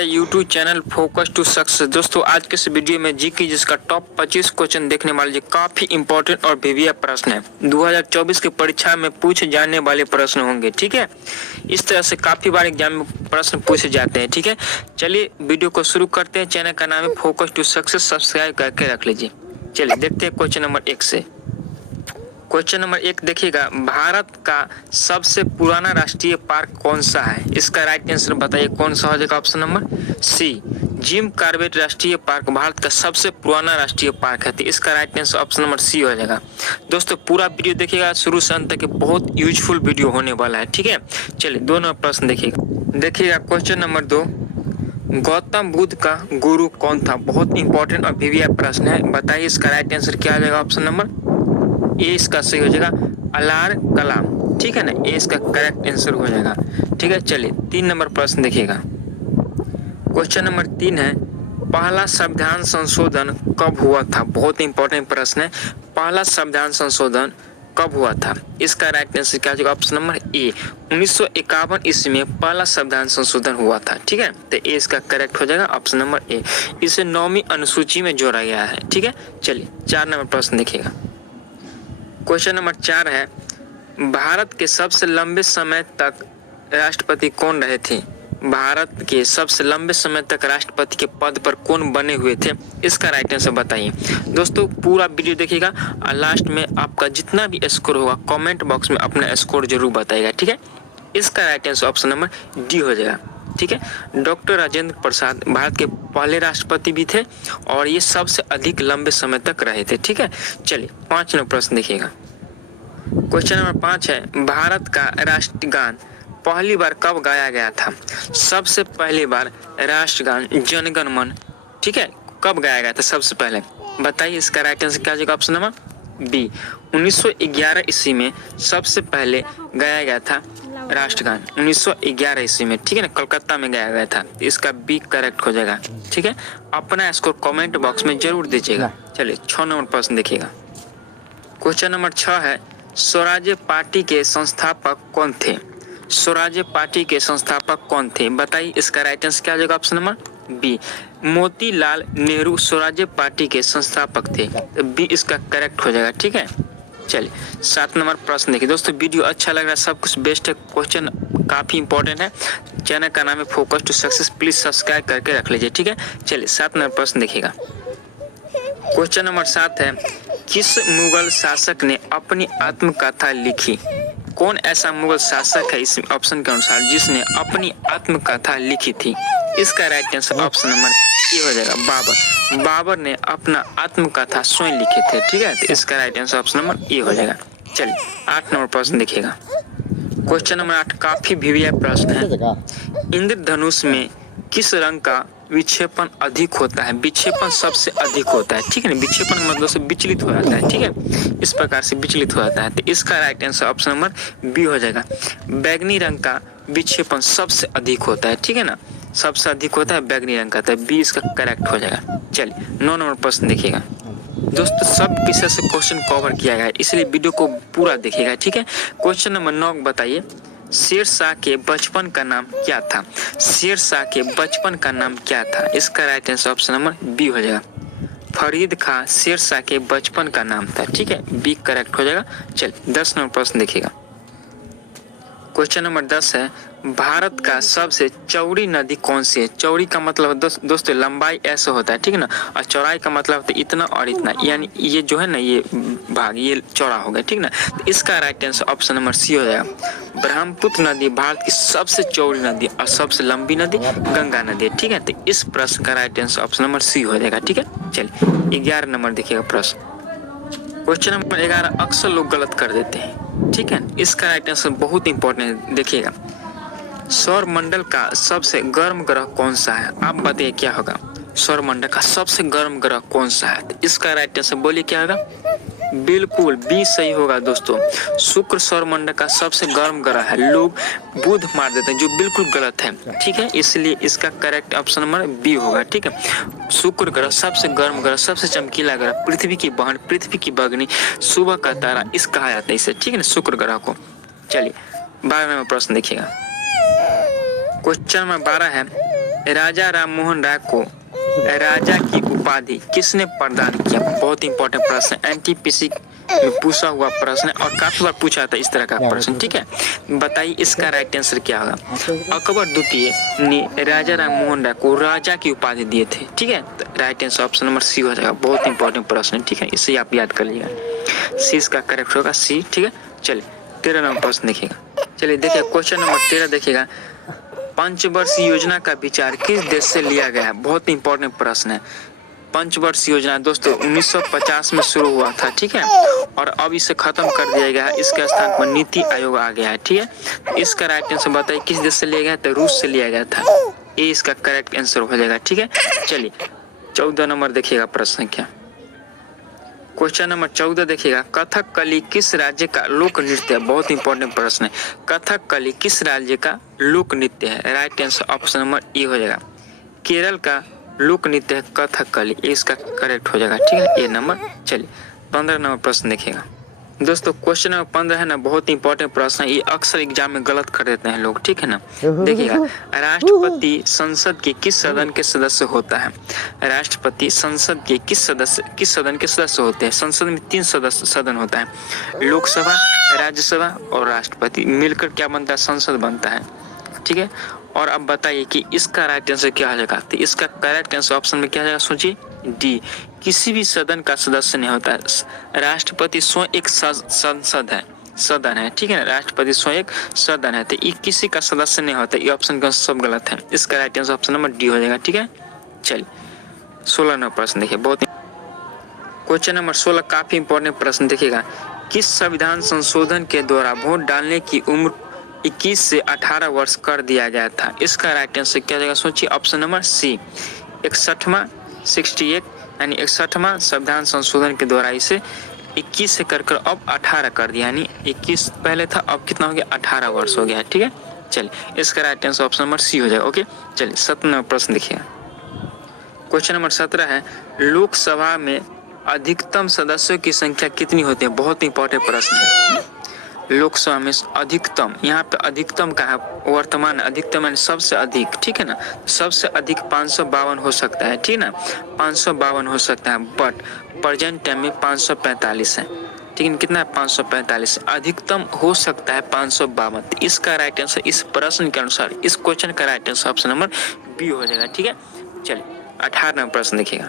YouTube channel focus to success. दोस्तों आज के इस वीडियो में जीके जिसका टॉप 25 क्वेश्चन देखने वाले जी काफी इंपॉर्टेंट और वीवीआई प्रश्न है। 2024 की परीक्षा में पूछे जाने वाले प्रश्न होंगे, ठीक है। इस तरह से काफी बार एग्जाम में प्रश्न पूछे जाते हैं, ठीक है। चलिए वीडियो को शुरू करते हैं। चैनल का नाम है फोकस टू सक्सेस, सब्सक्राइब करके रख लीजिए। चलिए देखते हैं क्वेश्चन नंबर 1 से। क्वेश्चन नंबर 1 देखिएगा, भारत का सबसे पुराना राष्ट्रीय पार्क कौन सा है? इसका राइट आंसर बताइए कौन सा हो जाएगा। Option number C, Jim Corbett राष्ट्रीय पार्क भारत का सबसे पुराना राष्ट्रीय पार्क है। तो इसका right answer option number C हो जाएगा। दोस्तों पूरा वीडियो देखिएगा शुरू से अंत तक, बहुत यूजफुल वीडियो होने वाला है, ठीक है। चलिए दोनों प्रश्न देखिएगा। क्वेश्चन नंबर 2, गौतम बुद्ध का गुरु कौन था? बहुत इंपॉर्टेंट और वीवीआई प्रश्न है, बताइए इसका राइट आंसर क्या आ जाएगा। ऑप्शन नंबर ए इसका सही हो जाएगा, अलार कलाम, ठीक है ना। ए इसका करेक्ट आंसर हो जाएगा, ठीक है। चलिए 3 नंबर प्रश्न देखिएगा। क्वेश्चन नंबर 3 है, पहला संविधान संशोधन कब हुआ था? बहुत इंपॉर्टेंट प्रश्न है, पहला संविधान संशोधन कब हुआ था? इसका राइट आंसर क्या होगा। ऑप्शन नंबर ए, 1951 ईस्वी में पहला संविधान संशोधन हुआ था, ठीक है। तो ए इसका करेक्ट हो जाएगा, ऑप्शन नंबर ए। इसे 9वीं अनुसूची में जोड़ा गया है, ठीक है। चलिए 4 नंबर प्रश्न देखिएगा। क्वेश्चन नंबर 4 है, भारत के सबसे लंबे समय तक राष्ट्रपति कौन रहे थे? भारत के सबसे लंबे समय तक राष्ट्रपति के पद पर कौन बने हुए थे? इसका राइट आंसर बताइए। दोस्तों पूरा वीडियो देखिएगा और लास्ट में आपका जितना भी स्कोर होगा कमेंट बॉक्स में अपना स्कोर जरूर बताइएगा, ठीक है। इसका right answer option number D हो जाएगा, ठीक है। डॉक्टर राजेंद्र प्रसाद भारत के पहले राष्ट्रपति भी थे और ये सबसे अधिक लंबे समय तक रहे थे, ठीक है। चलिए 5 नंबर प्रश्न देखिएगा। क्वेश्चन नंबर 5 है, भारत का राष्ट्रगान पहली बार कब गाया गया था? सबसे पहली बार राष्ट्रगान जन गण मन, ठीक है, कब गाया गया था सबसे पहले? बताइए इसका राइट आंसर क्या होगा। ऑप्शन नंबर बी, 1911 ईस्वी में सबसे पहले गाया गया था राष्ट्रगान, 1911 ईस्वी में, ठीक है ना, कोलकाता में गाया गया था। इसका बी करेक्ट हो जाएगा, ठीक है। अपना स्कोर कमेंट बॉक्स में जरूर दीजिएगा। चलिए 6 नंबर प्रश्न देखिएगा। क्वेश्चन नंबर 6 है, स्वराज्य पार्टी के संस्थापक कौन थे? स्वराज्य पार्टी के संस्थापक कौन थे? बताइए इसका राइट आंसर क्या हो जाएगा। Option number B, Motilal Nehru Swarajya party के संस्थापक थे। तो बी इसका करेक्ट हो जाएगा, ठीक है। चलिए 7 नंबर प्रश्न देखिए। दोस्तों वीडियो अच्छा लग रहा है, सब कुछ बेस्ट है, क्वेश्चन काफी इंपॉर्टेंट है। चैनल का नाम है focus to success, please subscribe करके रख लीजिए, ठीक है। चलिए 7 नंबर प्रश्न देखिएगा। क्वेश्चन नंबर 7 है, किस मुगल शासक ने अपनी आत्मकथा लिखी? कौन ऐसा मुगल शासक है इस ऑप्शन के अनुसार जिसने अपनी आत्मकथा लिखी थी? इसका right answer option number A हो जाएगा, बाबर। बाबर ने अपना आत्मकथा स्वयं लिखे थे, ठीक है। तो इसका right answer option number A हो जाएगा। चलिए 8 नंबर प्रश्न देखिएगा। क्वेश्चन नंबर 8 काफी वीवीआई प्रश्न है। इंद्रधनुष में किस रंग का विक्षेपण अधिक होता है? विक्षेपण सबसे अधिक होता है, ठीक है ना। विक्षेपण मतलब से विचलित हो जाता है, ठीक है, इस प्रकार से विचलित हो जाता है। तो इसका right answer option number B हो जाएगा, बैगनी रंग का विक्षेपण सबसे अधिक होता है, ठीक है ना, सबसे अधिक होता है बैगनी रंग का। तो बी इसका करेक्ट हो जाएगा। चलिए 9 नंबर प्रश्न देखिएगा। दोस्तों सब विषय से क्वेश्चन कवर किया गया है, इसलिए वीडियो को पूरा देखिएगा, ठीक है। क्वेश्चन नंबर 9 बताइए, शेरशाह के बचपन का नाम क्या था? शेरशाह के बचपन का नाम क्या था? इसका right answer option number B हो जाएगा, फरीद खां शेरशाह के बचपन का नाम था, ठीक है। बी करेक्ट हो जाएगा। चलिए 10 नंबर प्रश्न देखिएगा। क्वेश्चन नंबर 10 है, भारत का सबसे चौड़ी नदी कौन सी है? चौड़ी का मतलब दोस्तों लंबाई ऐसा होता है, ठीक है ना, और चौड़ाई का मतलब होता है इतना और इतना, यानी ये जो है ना ये भाग ये चौड़ा हो गया, ठीक ना। तो इसका right answer option number C हो जाएगा, ब्रह्मपुत्र नदी भारत की सबसे चौड़ी नदी और सबसे लंबी नदी गंगा नदी, ठीक है। तो इस प्रश्न का right answer option number C हो जाएगा, ठीक है। चलिए 11 नंबर देखिएगा प्रश्न। क्वेश्चन नंबर 11 अक्सर लोग गलत कर देते हैं, ठीक है। इसका राइट आंसर बहुत इंपॉर्टेंट है, देखिएगा। सौर मंडल का सबसे गर्म ग्रह कौन सा है? आप बताइए क्या होगा। सौर मंडल का सबसे गर्म ग्रह कौन सा है? तो इसका राइट आंसर बोलिए क्या होगा। बिल्कुल बी सही होगा दोस्तों, शुक्र सौर मंडल का सबसे गर्म ग्रह है। लोग बुध मार देते हैं जो बिल्कुल गलत है, ठीक है, इसलिए इसका करेक्ट ऑप्शन नंबर बी होगा, ठीक है। शुक्र ग्रह सबसे गर्म ग्रह, सबसे चमकीला ग्रह, पृथ्वी की बहन, पृथ्वी की भगिनी, सुबह का तारा इस कहा जाता है इसे, ठीक है ना, शुक्र ग्रह को। चलिए 12 नंबर प्रश्न देखिएगा। क्वेश्चन नंबर 12 है, राजा राम मोहन राय को राजा की उपाधि किसने प्रदान किया? बहुत इंपॉर्टेंट प्रश्न है, एनटीपीसी में पूछा हुआ प्रश्न है और काफी बार पूछा था इस तरह का प्रश्न। ठीक है, बताइए इसका राइट आंसर क्या होगा? अकबर द्वितीय ने राजा राम मोहन राय को राजा की उपाधि दिए थे। ठीक है, तो right answer option number C हो जाएगा। बहुत इंपॉर्टेंट प्रश्न है, ठीक है, इसे आप याद कर लीजिएगा, सी इसका करेक्ट होगा, सी। ठीक है, चलिए 13 नंबर प्रश्न देखिएगा। चलिए देखिए क्वेश्चन नंबर 13 देखिएगा, पंचवर्षीय योजना का विचार किस देश से लिया गया है? बहुत इंपॉर्टेंट प्रश्न है। पंचवर्षीय योजना दोस्तों 1950 में शुरू हुआ था। ठीक है, और अब इसे खत्म कर दिया गया है, इसके स्थान पर नीति आयोग आ गया है। ठीक है, इसका राइट आंसर बताइए किस देश से लिया गया है? तो रूस से लिया गया था, ये इसका करेक्ट आंसर हो जाएगा। ठीक है, चलिए 14 नंबर देखिएगा प्रश्न क्या, क्वेश्चन नंबर 14 देखिएगा, कथकली किस राज्य का लोक नृत्य है? बहुत इंपॉर्टेंट प्रश्न है, कथकली किस राज्य का लोक नृत्य है? Right answer option number A हो जाएगा, केरल का लोक नृत्य है कथकली, इसका करेक्ट हो जाएगा। ठीक है, ये नंबर। चलिए 15 नंबर प्रश्न देखिएगा दोस्तों, क्वेश्चन नंबर 15 है ना, बहुत इंपॉर्टेंट प्रश्न है, ये अक्सर एग्जाम में गलत कर देते हैं लोग। ठीक है ना, देखिएगा, राष्ट्रपति संसद के किस सदन के सदस्य होता है? राष्ट्रपति संसद के किस सदन के सदस्य होते हैं? संसद में 3 सदन होता है, लोकसभा, राज्यसभा और राष्ट्रपति, मिलकर क्या बनता है? संसद बनता है। ठीक है, और अब बताइए कि इसका राइट आंसर क्या हो जाएगा? तो इसका करेक्ट आंसर ऑप्शन में क्या हो जाएगा? सोचिए, डी, किसी भी सदन का सदस्य नहीं होता है। राष्ट्रपति स्वयं एक संसद है, सदन है। ठीक है ना, राष्ट्रपति स्वयं एक सदन है, तो ये किसी का सदस्य नहीं होता। ये ऑप्शन का सब गलत है, इसका right answer option number D हो जाएगा। ठीक है, चलिए 16 नंबर प्रश्न देखिए, बहुत क्वेश्चन नंबर 16 काफी इंपॉर्टेंट प्रश्न देखिएगा, किस संविधान संशोधन के द्वारा वोट डालने की उम्र 21 से 18 वर्ष कर दिया गया था? इसका राइट आंसर क्या जाएगा? सोचिए, ऑप्शन नंबर सी, 61वां 68 यानी 61वां संविधान संशोधन के द्वारा इसे 21 से कर अब 18 कर दिया, यानी 21 पहले था, अब कितना हो गया? 18 वर्ष हो गया। ठीक है, चलिए इसका right answer option number C हो जाएगा। ओके, चलिए 17 नंबर प्रश्न देखिए, क्वेश्चन नंबर 17 है, लोकसभा में अधिकतम सदस्यों की संख्या कितनी होती है? बहुत इंपॉर्टेंट प्रश्न है, लोकसभा में अधिकतम, यहाँ पे अधिकतम का है, वर्तमान अधिकतम यानी सबसे अधिक। ठीक है ना, सबसे अधिक 552 हो सकता है। ठीक है ना, 552 हो सकता है, बट प्रेजेंट टाइम में 545 है। ठीक है, कितना है? 545, अधिकतम हो सकता है 552। इसका राइट आंसर इस प्रश्न के अनुसार, इस क्वेश्चन का right answer option number B हो जाएगा। ठीक है, चलिए 18 नंबर प्रश्न देखिएगा,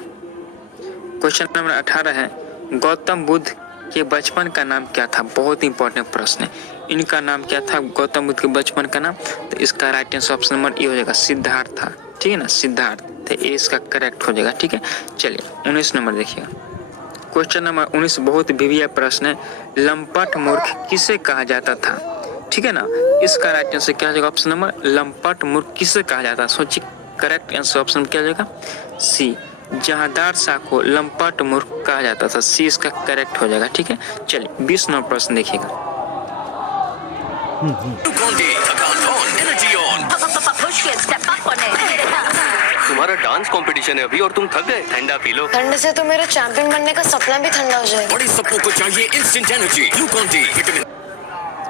क्वेश्चन नंबर 18 है, गौतम बुद्ध के बचपन का नाम क्या था? बहुत इंपॉर्टेंट प्रश्न है, इनका नाम क्या था? गौतम बुद्ध के बचपन का नाम, तो इसका right answer option number A हो जाएगा, सिद्धार्थ था। ठीक है ना, सिद्धार्थ, तो ए इसका करेक्ट हो जाएगा। ठीक है, चलिए 19 नंबर देखिएगा, क्वेश्चन नंबर 19 बहुत विविध प्रश्न है, लंपट मूर्ख किसे कहा जाता था? ठीक है ना, इसका राइट आंसर क्या हो जाएगा? ऑप्शन नंबर, लंपट मूर्ख किसे कहा जाता है? सोचिए, करेक्ट आंसर ऑप्शन क्या हो जाएगा? सी, जहांदार शाह को लंपट मूर्ख कहा जाता था, सी इसका करेक्ट हो जाएगा। ठीक है, चलिए 20 नंबर प्रश्न देखिएगा, तुम्हारा डांस कंपटीशन है अभी और तुम थक गए, ठंडा पी लो। ठंड से तो मेरे चैंपियन बनने का सपना भी ठंडा हो जाएगा। बड़े सपनों को चाहिए instant energy, Glucon-D vitamin.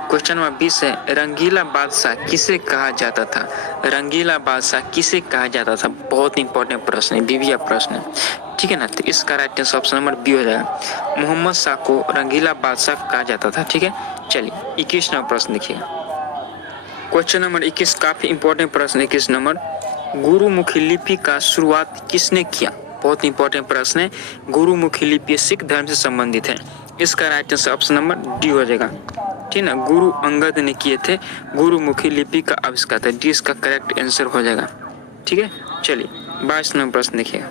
Question number 20 है, रंगीला बादशाह किसे कहा जाता था? रंगीला बादशाह किसे कहा जाता था? बहुत इंपॉर्टेंट प्रश्न है, विविध प्रश्न है। ठीक है ना, तो इसका right answer option number B हो जाएगा, मोहम्मद शाह को रंगीला बादशाह कहा जाता था। ठीक है, चलिए 21 नंबर प्रश्न देखिएगा, क्वेश्चन नंबर 21 काफी इंपॉर्टेंट प्रश्न है। 21 नंबर, गुरुमुखी लिपि का शुरुआत किसने किया? बहुत इंपॉर्टेंट प्रश्न है, गुरुमुखी लिपि सिख धर्म से संबंधित है, इसका right answer option number D हो जाएगा। ठीक है ना, गुरु अंगद ने किए थे गुरुमुखी लिपि का आविष्कार था, डी इसका करेक्ट आंसर हो जाएगा। ठीक है, चलिए 22 नंबर प्रश्न देखिएगा,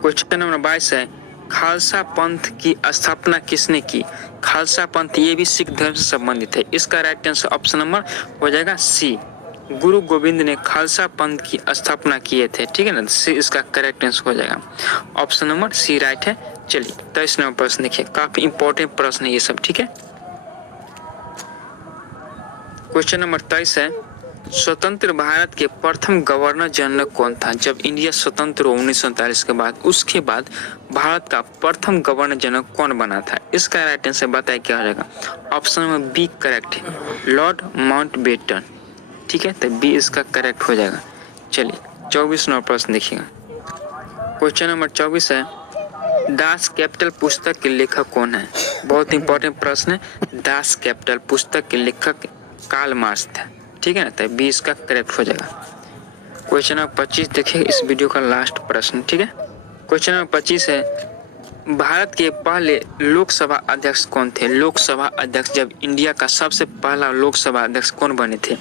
क्वेश्चन नंबर 22 है, खालसा पंथ की स्थापना किसने की? खालसा पंथ ये भी सिख धर्म से संबंधित है, इसका राइट आंसर ऑप्शन नंबर हो जाएगा सी, गुरु गोविंद ने खालसा पंथ की स्थापना किए थे। ठीक है ना, सी इसका करेक्ट आंसर हो जाएगा, ऑप्शन नंबर सी राइट है। चलिए 23 नंबर प्रश्न देखिए, काफी इंपॉर्टेंट प्रश्न है ये सब। ठीक है, क्वेश्चन नंबर 23 है, स्वतंत्र भारत के प्रथम गवर्नर जनरल कौन था? जब इंडिया स्वतंत्र हो 1947 के बाद, उसके बाद भारत का प्रथम गवर्नर जनरल कौन बना था? इसका राइट आंसर बताया क्या हो जाएगा? ऑप्शन नंबर बी करेक्ट है, लॉर्ड माउंटबेटन। ठीक है, तो बी इसका करेक्ट हो जाएगा। चलिए 24 नंबर प्रश्न देखिएगा। क्वेश्चन नंबर 24 है, दास कैपिटल पुस्तक के लेखक कौन है? बहुत इंपॉर्टेंट प्रश्न है। दास कैपिटल पुस्तक के लेखक कार्ल मार्क्स था, ठीक है ना, तो 20 का करेक्ट हो जाएगा। क्वेश्चन नंबर 25 देखिए, इस वीडियो का लास्ट प्रश्न, ठीक है। क्वेश्चन नंबर 25 है, भारत के पहले लोकसभा अध्यक्ष कौन थे? लोकसभा अध्यक्ष, जब इंडिया का सबसे पहला लोकसभा अध्यक्ष कौन बने थे?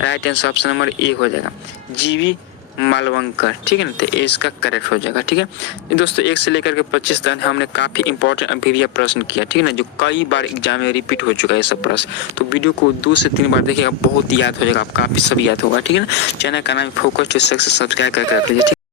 Right answer option number A हो जाएगा, जीवी मालवंकर, ठीक है ना, तो इसका करेक्ट हो जाएगा। ठीक है दोस्तों, 1 से लेकर के 25 तक हमने काफी इंपॉर्टेंट अभिव्यय प्रश्न किया, ठीक है ना, जो कई बार एग्जाम में रिपीट हो चुका है सब प्रश्न। तो वीडियो को 2 से 3 बार देखिएगा, बहुत याद हो जाएगा, काफी सब याद होगा, ठीक है ना। चैनल का नाम फोकस टू सक्सेस, सब्सक्राइब करके रख लीजिए।